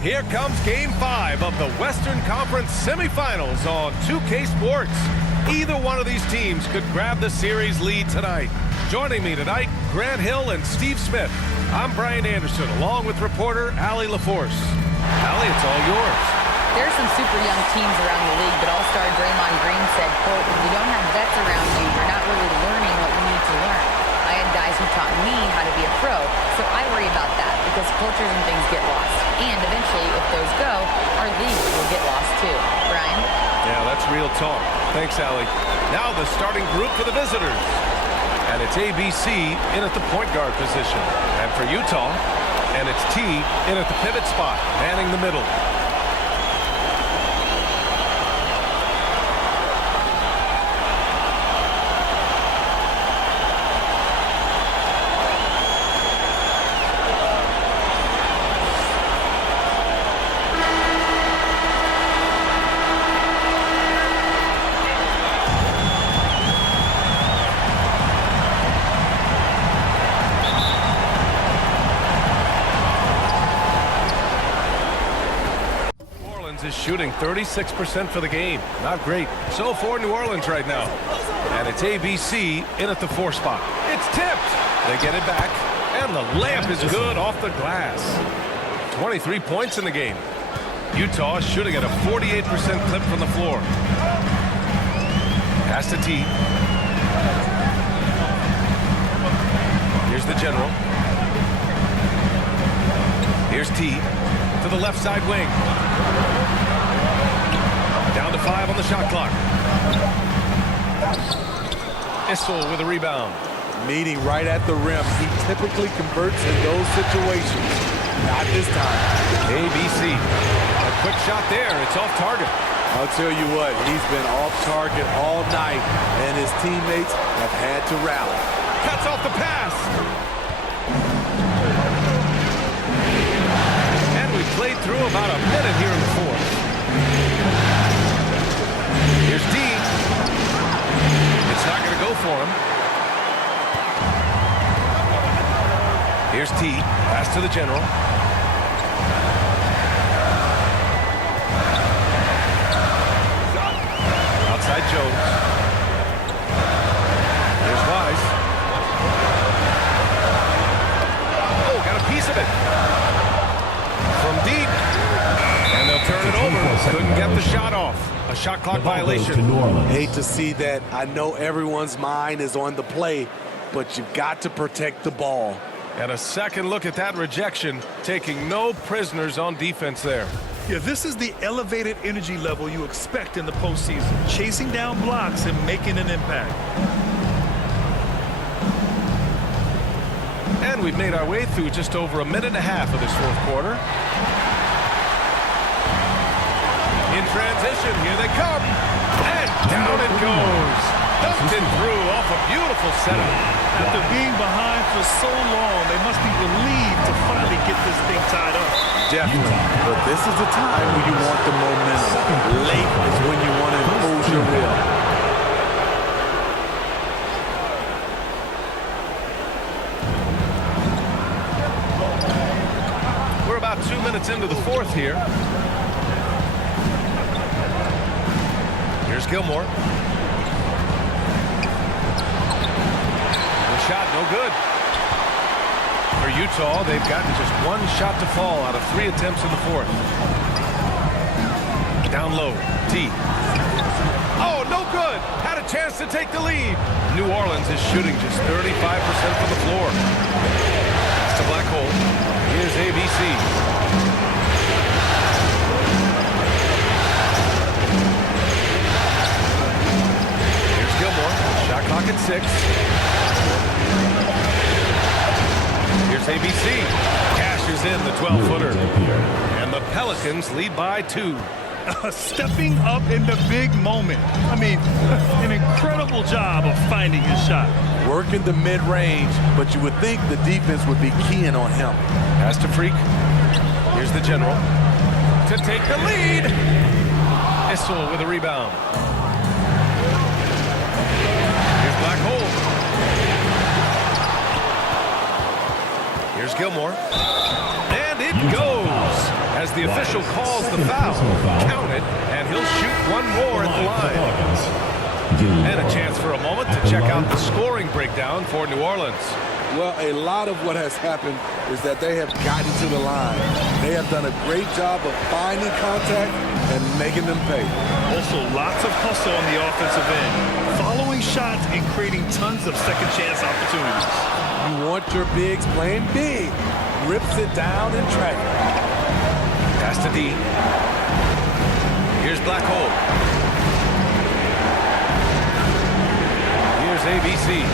Here comes Game 5 of the Western Conference semifinals on 2K Sports. Either one of these teams could grab the series lead tonight. Joining me tonight, Grant Hill and Steve Smith. I'm Brian Anderson, along with reporter Allie LaForce. Allie, it's all yours. There are some super young teams around the league, but All-Star Draymond Green said, quote, "If you don't have vets around you, you're not really learning what you need to learn. I had guys who taught me how to be a pro, so I worry about that because cultures and things get lost. And eventually, if those go, our league will get lost too." Brian? Yeah, that's real talk. Thanks, Allie. Now the starting group for the visitors. And it's ABC in at the point guard position. And for Utah, and it's T in at the pivot spot, manning the middle. Is shooting 36% for the game. Not great. So for New Orleans right now. And it's ABC in at the 4 spot. It's tipped. They get it back. And the layup is good off the glass. 23 points in the game. Utah is shooting at a 48% clip from the floor. Pass to T. Here's the general. Here's T to the left side wing. Down to 5 on the shot clock. Issel with a rebound. Meeting right at the rim. He typically converts in those situations. Not this time. ABC. A quick shot there. It's off target. I'll tell you what, he's been off target all night, and his teammates have had to rally. Cuts off the pass. And we played through about a minute here in the fourth. Here's D. It's not going to go for him. Here's T. Pass to the general. Outside Jones. Here's Wise. Oh, got a piece of it. From deep. And they'll turn it over. Couldn't get the shot off. A shot clock violation. Hate to see that. I know everyone's mind is on the play, but you've got to protect the ball. And a second look at that rejection, taking no prisoners on defense there. Yeah, this is the elevated energy level you expect in the postseason, chasing down blocks and making an impact. And we've made our way through just over a minute and a half of this fourth quarter. In transition, here they come. And down it goes. Dumped it through off a beautiful setup. After being behind for so long, they must be relieved to finally get this thing tied up. Definitely. But this is the time when you want the momentum. Late is when you want to impose your will. We're about 2 minutes into the fourth here. Here's Gilmore. The shot, no good. For Utah, they've gotten just 1 shot to fall out of 3 attempts in the fourth. Down low, T. Oh, no good. Had a chance to take the lead. New Orleans is shooting just 35% from the floor. It's a black hole. Here's ABC. Shot clock at 6. Here's ABC. Cashes in the 12-footer. And the Pelicans lead by 2. Stepping up in the big moment. I mean, an incredible job of finding his shot. Working the mid-range, but you would think the defense would be keying on him. Pass to Freak. Here's the general. To take the lead. Issel with a rebound. Black hole. Here's Gilmore. And it goes as as the official calls the foul. Count it, and he'll shoot one more at the line. And a chance for a moment to check out the scoring breakdown for New Orleans. Well, a lot of what has happened is that they have gotten to the line. They have done a great job of finding contact and making them pay. Also, lots of hustle on the offensive end, following shots and creating tons of second chance opportunities. You want your bigs playing big. Rips it down in traffic. Pass to D. Here's Black Hole. Here's ABC.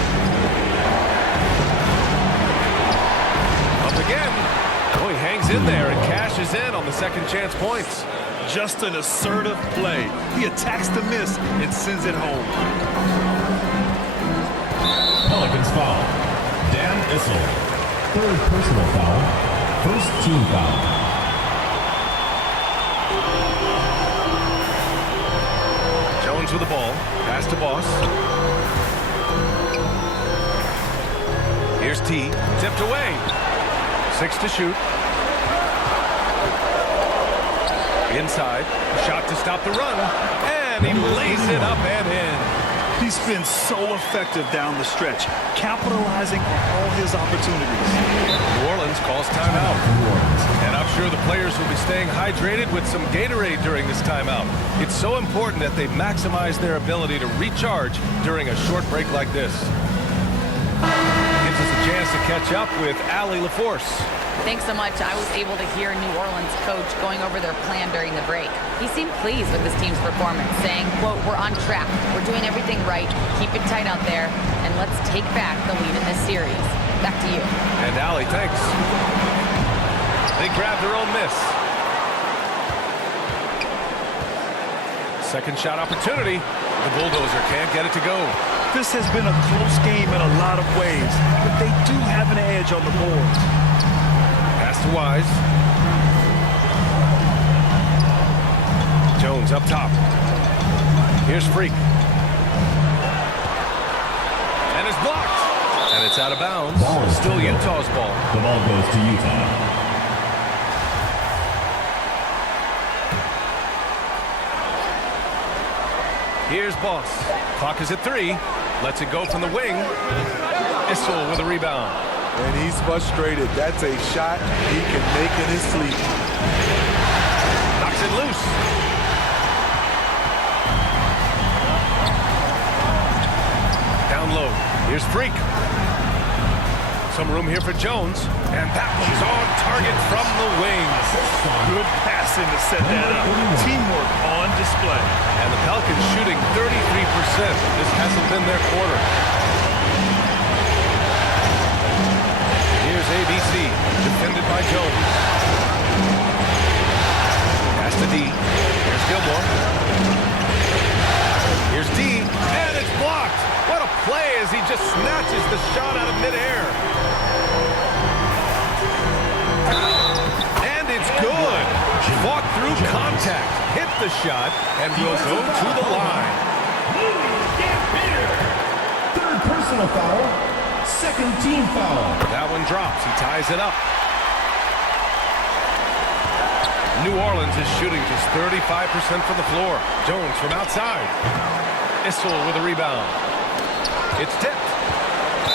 Up again. Oh, he hangs in there and cashes in on the second chance points. Just an assertive play. He attacks the miss and sends it home. Pelicans foul. Dan Issel. Third personal foul. First team foul. Jones with the ball. Pass to Boss. Here's T. Tipped away. 6 to shoot. Inside. Shot to stop the run. And he lays it up and in. He's been so effective down the stretch, capitalizing on all his opportunities. New Orleans calls timeout. And I'm sure the players will be staying hydrated with some Gatorade during this timeout. It's so important that they maximize their ability to recharge during a short break like this. Gives us a chance to catch up with Allie LaForce. Thanks so much. I was able to hear New Orleans coach going over their plan during the break. He seemed pleased with his team's performance, saying, quote, "We're on track. We're doing everything right. Keep it tight out there, and let's take back the lead in this series." Back to you. And Allie, thanks. They grab their own miss. Second shot opportunity. The Bulldozer can't get it to go. This has been a close game in a lot of ways, but they do have an edge on the boards. Pass to Wise. Jones up top. Here's Freak. And it's blocked. And it's out of bounds. Still Utah's ball. The ball goes to Utah. Here's Boss. Clock is at 3. Lets it go from the wing. Issel with a rebound. And he's frustrated. That's a shot he can make in his sleep. Knocks it loose. Down low. Here's Freak. Some room here for Jones. And that one's on target from the wing. Good passing to set that up. Teamwork on display. And the Pelicans shooting 33%. This hasn't been their quarter. Here's ABC, defended by Jones. Pass to D. Here's Gilmore. Here's D, and it's blocked. What a play as he just snatches the shot out of midair. And it's good. Fought through contact, hit the shot, and will go to the line. Third personal foul. Second team foul. That one drops. He ties it up. New Orleans is shooting just 35% from the floor. Jones from outside. Issel with a rebound. It's tipped.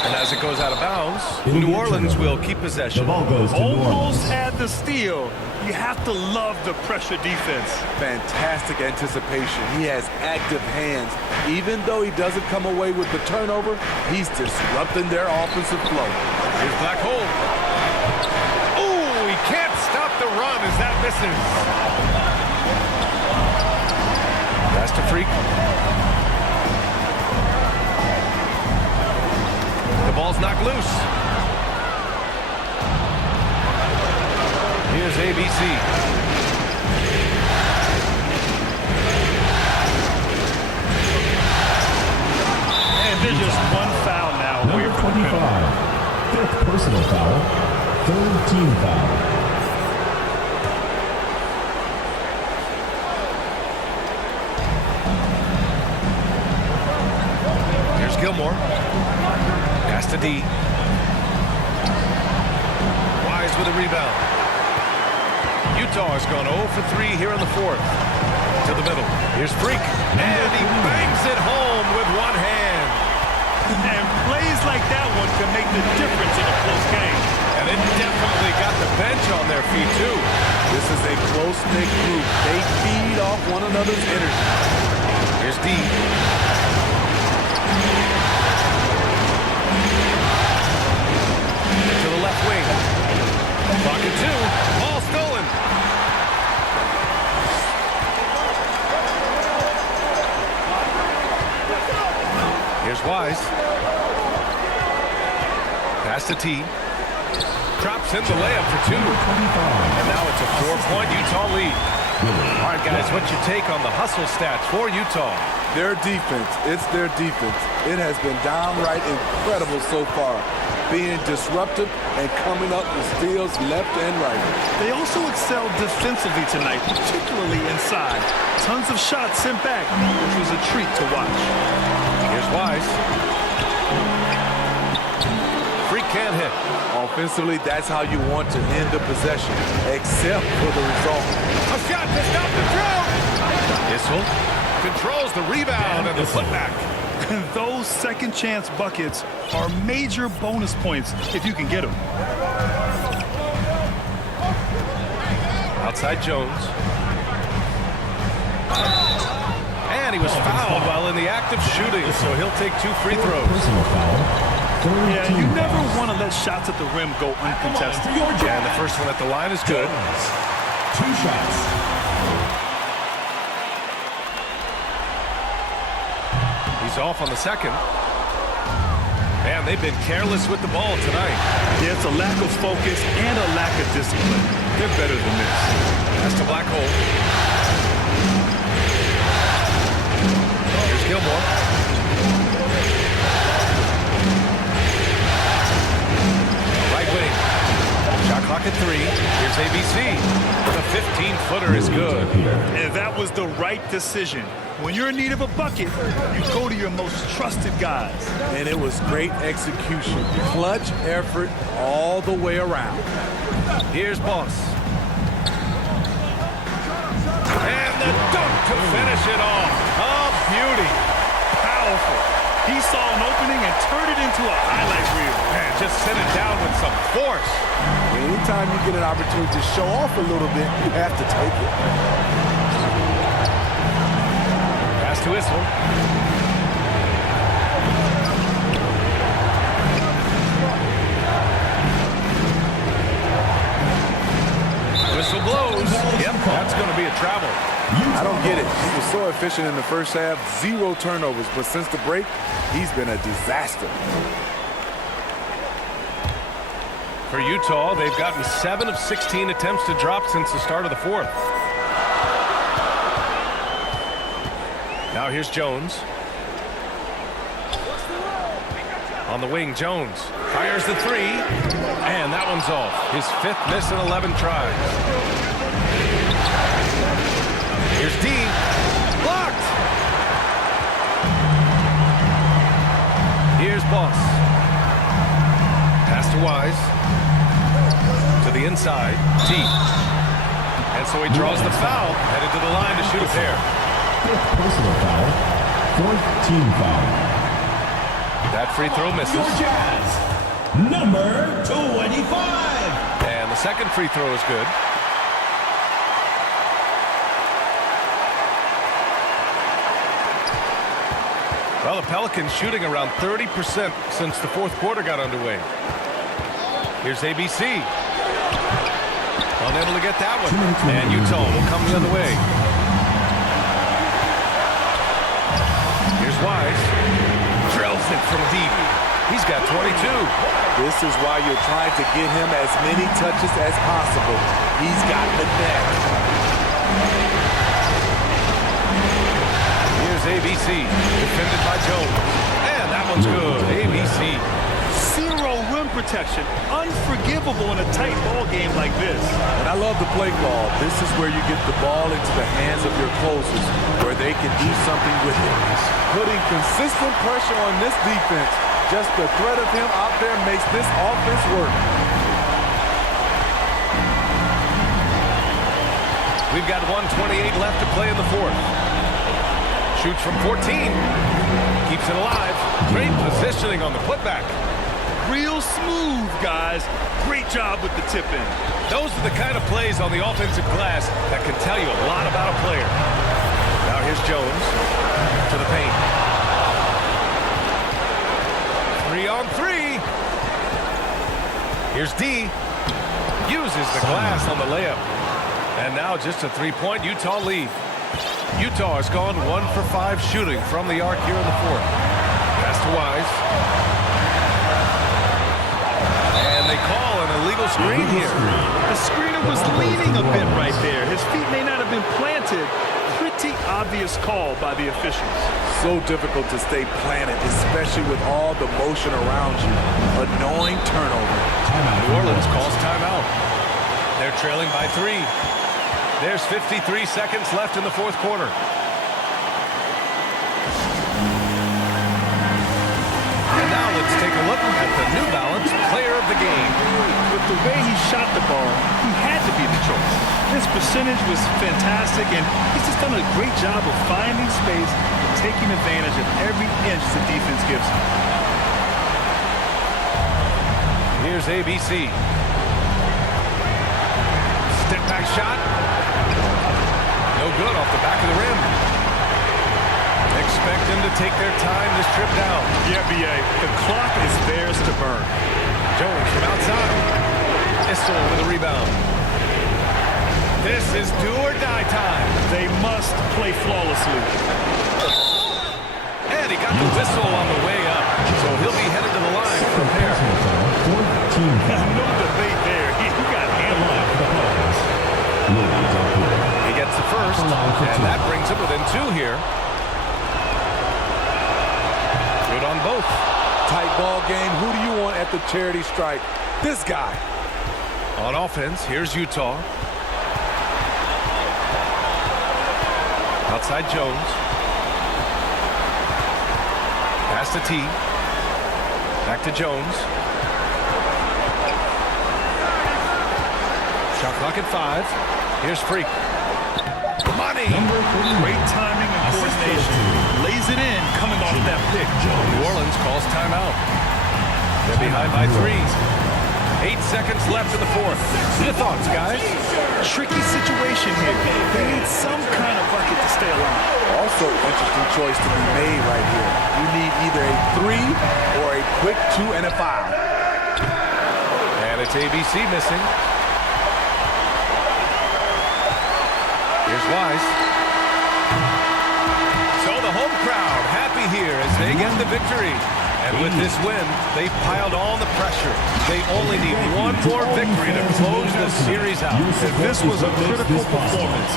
And as it goes out of bounds, New Orleans will keep possession. The ball goes to New Orleans. Almost had the steal. You have to love the pressure defense. Fantastic anticipation. He has active hands. Even though he doesn't come away with the turnover, he's disrupting their offensive flow. Here's Black Hole. Ooh, he can't stop the run as that misses. Pass to Freak. The ball's knocked loose. Here's ABC. And there's just one foul now. Number 25. Fifth personal foul. Third team foul. Here's Gilmore. Pass to D. Wise with a rebound. Utah has gone 0 for 3 here in the fourth. To the middle. Here's Freak. And he bangs it home with one hand. And plays like that one can make the difference in a close game. And it definitely got the bench on their feet, too. This is a close-knit group. They feed off one another's energy. Here's D. To the left wing. Pocket 2. Ball stolen. Here's Wise. Pass to T. Drops in the layup for 2. And now it's a 4-point Utah lead. All right, guys, what's your take on the hustle stats for Utah? Their defense, it's their defense. It has been downright incredible so far, being disruptive and coming up with steals left and right. They also excelled defensively tonight, particularly inside. Tons of shots sent back, which was a treat to watch. Here's Wise. Freak can't hit. Offensively, that's how you want to end the possession, except for the result. A shot to stop the throw. Issel controls the rebound and the putback. Those second chance buckets are major bonus points if you can get them. Outside Jones. And he was fouled while in the act of shooting, so he'll take 2 free throws. Personal foul. Yeah, you never want to let shots at the rim go uncontested. And the first one at the line is good. 2 shots. He's off on the second. Man, they've been careless with the ball tonight. Yeah, it's a lack of focus and a lack of discipline. They're better than this. That's the black hole. Here's Gilmore. Shot clock at 3. Here's ABC. The 15-footer is good. And that was the right decision. When you're in need of a bucket, you go to your most trusted guys. And it was great execution. Clutch effort all the way around. Here's Boss. And the dunk to finish it off. Oh, beauty. Powerful. He saw an opening and turned it into a highlight reel. Man, just sent it down with some force. Anytime you get an opportunity to show off a little bit, you have to take it. Pass to Issel. Whistle blows. Yep, that's going to be a travel. I don't get it. He was so efficient in the first half, 0 turnovers, but since the break, he's been a disaster. For Utah, they've gotten 7 of 16 attempts to drop since the start of the fourth. Now here's Jones. On the wing, Jones fires the 3, and that one's off. His 5th miss in 11 tries. Here's D. Blocked. Here's Boss. Pass to Wise. To the inside. T. And so he draws the foul. Headed to the line to shoot a pair. 5th personal foul. 4th team foul. That free throw misses. Your Jazz, number 25. And the second free throw is good. Well, the Pelicans shooting around 30% since the fourth quarter got underway. Here's ABC. Unable to get that one. And Utah will come the other way. Here's Wise. Drills it from deep. He's got 22. This is why you're trying to get him as many touches as possible. He's got the net. Here's ABC, defended by Jones. And that one's good. ABC. 0 rim protection. Unforgivable in a tight ball game like this. And I love the play call. This is where you get the ball into the hands of your closers, where they can do something with it. Putting consistent pressure on this defense, just the threat of him out there makes this offense work. We've got 1:28 left to play in the fourth. Shoots from 14. Keeps it alive. Great positioning on the putback. Real smooth, guys. Great job with the tip in. Those are the kind of plays on the offensive glass that can tell you a lot about a player. Now here's Jones to the paint. 3-on-3. Here's D. Uses the glass on the layup. And now just a three-point Utah lead. Utah has gone 1 for 5 shooting from the arc here in the fourth. Pass to Wise. And they call an illegal screen here. The screener was leaning a bit right there. His feet may not have been planted. Pretty obvious call by the officials. So difficult to stay planted, especially with all the motion around you. Annoying turnover. New Orleans calls timeout. They're trailing by 3. There's 53 seconds left in the fourth quarter. And now let's take a look at the New Balance player of the game. With the way he shot the ball, he had to be the choice. His percentage was fantastic, and he's just done a great job of finding space and taking advantage of every inch the defense gives him. Here's ABC. Step back shot. No good off the back of the rim. Expect them to take their time this trip down. Yeah, B.A., the clock is theirs to burn. Jones from outside. Issel with a rebound. This is do or die time. They must play flawlessly. And he got the whistle on the way up. So he'll be headed to the line from there. No debate there. He got hammered. He gets the first, and that brings him within 2 here. Good on both. Tight ball game. Who do you want at the charity stripe? This guy. On offense, here's Utah. Outside Jones. Pass to T. Back to Jones. Shot clock at 5. Here's Freak. Money. Great timing and coordination. Lays it in coming off that pick. New Orleans calls timeout. They're behind by 3. 8 seconds left in the fourth. Your thoughts, guys? Tricky situation here. They need some kind of bucket to stay alive. Also, interesting choice to be made right here. You need either a 3 or a quick 2 and a foul. And it's ABC missing. Here's Wise. So the home crowd happy here as they get the victory. And with this win, they piled on the pressure. They only need one more victory to close the series out. And this was a critical performance.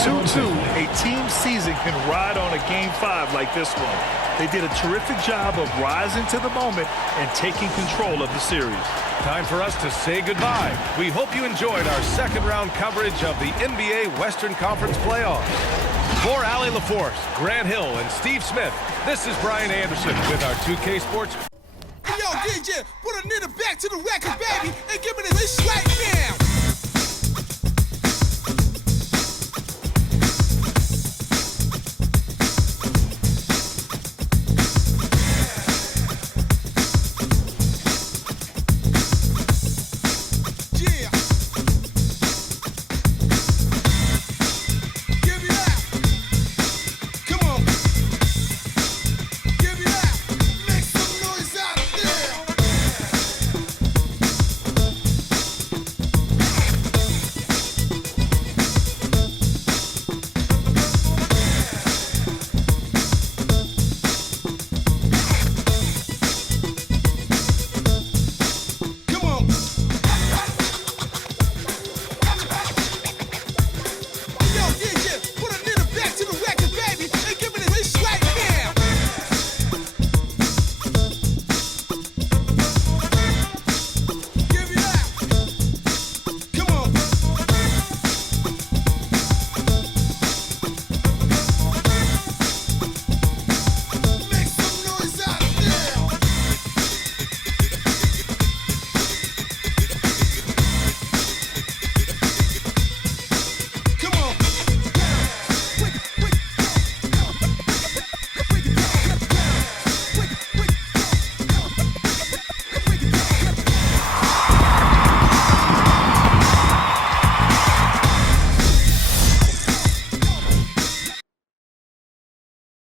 2-2, a team season can ride on a Game 5 like this one. They did a terrific job of rising to the moment and taking control of the series. Time for us to say goodbye. We hope you enjoyed our second round coverage of the NBA Western Conference playoffs. For Allie LaForce, Grant Hill, and Steve Smith, this is Brian Anderson with our 2K Sports. Hey, yo, DJ, put a nigga back to the record, baby, and give me this right now.